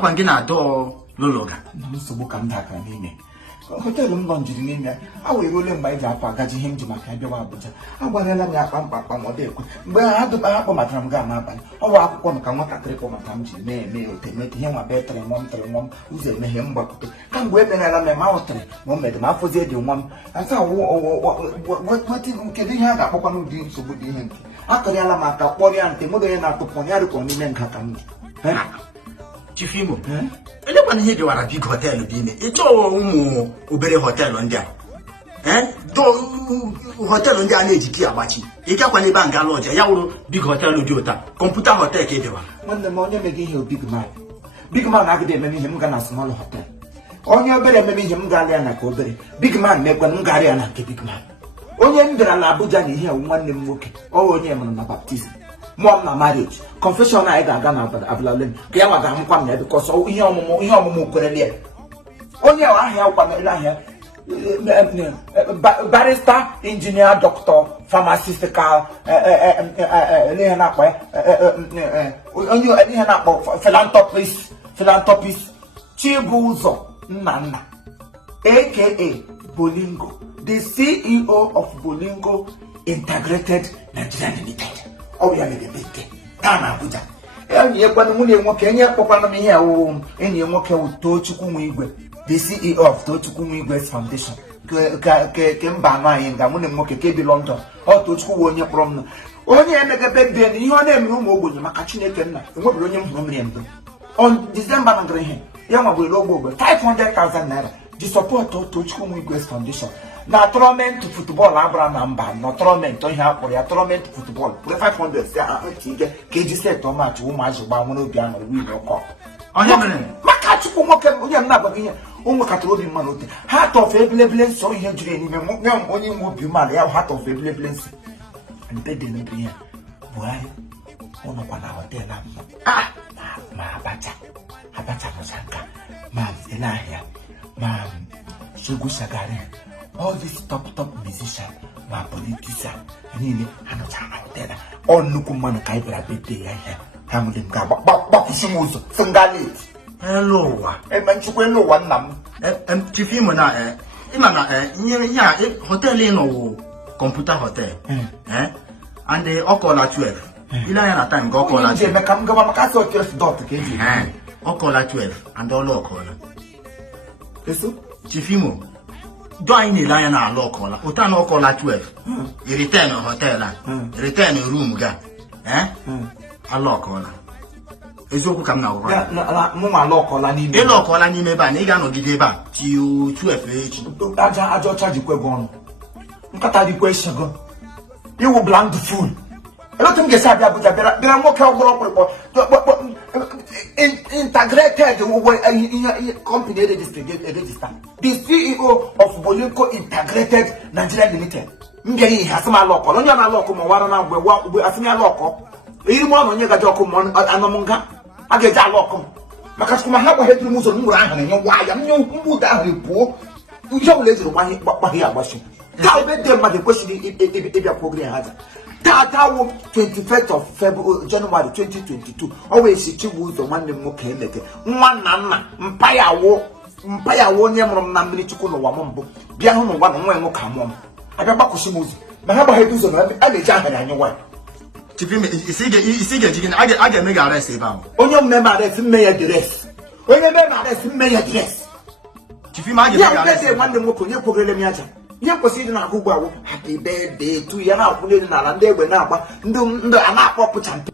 kwa ngị na-adọ lologa nsogbu ka m dakara n'ime họteelụ m nọ njiri n'ime a were ole mgbe anyị ga-apụ agaji ihe m ji maka bịawa Abuja agwarala m ya akpa mkpakpa ọ dị ekwe mgbe ha kpọmatara m gaa n'abalị ọwa akwụkwọ maka nwatakịrị kpọmatara m ji na-eme otemete ihe nwa be tịrị nwa m ụzọ emeghe m gbapụta ka mgbe emeghela m ma ọ tịrị ma o mere ma afọzie dị nwa m asa kedu ihe a ga-akpọkwa n'ụdị nsogbu dị ihe nke akọrịala m aka kpọrọ ya nte mụrụ onye na-atụpụ ya dịkọ n'ime nga ka m dị Chief Imo elekwana ihe dịwara big hotel dị ime ịchọ ụmụ obere hoteelụ ndị a hoteelụ ndị a na-ejiki agbachi ị gakwana ebe a nga lọja ya wụrụ big hoteelụ dị ụta kọmputa hotel ka ị dịwa nwanne m onye meghị ihe big man agịdị ememe ihe m ga na small hotel onye obere ememe ihe m ga-alị ya na ka obere big man na-ekwe m gara ya na nke big man onye m bịara na Abuja na ihe nwanne m nwoke ọ onye mụrụ na baptizim mụọ m na marriage confession anyị ga-aga na Abulalem ka ya nwa ga-amụkwa m na bikọs ihe ọmụmụ kwerele ya onye ahịa kwanere ahịa barrister engineer doctor pharmaceutical ihe na-akpọ philanthropist Chibuzor Nnanna aka Bolingo, the CEO of Bolingo Integrated Nigeria Limited. Oh, yeah, the big thing. Abuja. Enyi ekwana nwunye nwoke enye kpọkwana m ihe awụ enyi nwoke wụ Tochukwu Igwe, the CEO of Tochukwu Igwe's Foundation. Ke mba anọ anyị nga nwunye nwoke ke bi London. Ọ Tochukwu onye kpọrọ m. Onye emegebe be na ihe ọ na-emere ụmụ ogbenye maka Chineke nna enwebere onye m hụrụ mmiri mbụ. On December na ngere ihe ya nwa bụ ogbe 500,000 naira ji support Tochukwu Igwe's Foundation. Na tournament football abra na mba no tournament ihe akpọrọ ya tournament football 500 ka eji set o match ụmụazị gba nwere obi aṅụrị win ọkọ onye mere maka Chukwu nwoke onye m na-agbaghị ihe ụmụ katọrọ obi mmanụ ote heart of ebelebele nsọ ihe juru n'ime onye nwe obi mmadụ ya heart of ebelebele nsọ mpe dị n'ebe ihe Buhari ụnọkwa na hotel ma abacha nọchanka ma Elahia ma Shegu Shagari, all these top musicians, my politicians, and I hotel. All Nukumana Kaibra Bete, Hamilton Bakushimus, Fungalit. Hello, and Manchuelo one num. Chief Imona, Imana, hotel in computer hotel, and the Okola 12. Ilana time go call at Macam Gamakaso just dot, Okola 12, and all Okola. Chief Imo, do I need lion a local? Utan Okola 12. You return a hotel, return a room, a local. Is you come now, right? Mama local, I need a local, I need a nigano gideba to 12 I just charge you go. Cut the question go. You will blank the fool. I don't think you're there are more integrated company register. The CEO of Bolingo Integrated Nigeria Limited. Ngei has my local. Only my local, Mawana, we are local. You want on your Gajokum Anamonga? I get that local. Makasuma have a head to move on why I'm no down poor. You don't let it what he was. How bet them by the question if your program has. Tata 21st of February, January 2022. Always she was the one name okay. One nana, Mpaya wo nyamro na mmiri chukwu no wamombo. Bia hu no wa no nwe kamom. Aga bakushimuzi. Ma ha ba hedu zo na ameja ahara anyi wa. Chipi me isige jigin aga mega arrest eba. Onye mmema arrest meya dress. Onye mmema arrest meya dress. Chipi ma aga mega arrest. Ya nwanne m okonye kwogele mi aja. Ihe kwesịrị na agụgụ awụ happy birthday to ya na akwụle na ala ndị egbe na-agba ndị a na-akpọpụcha mpe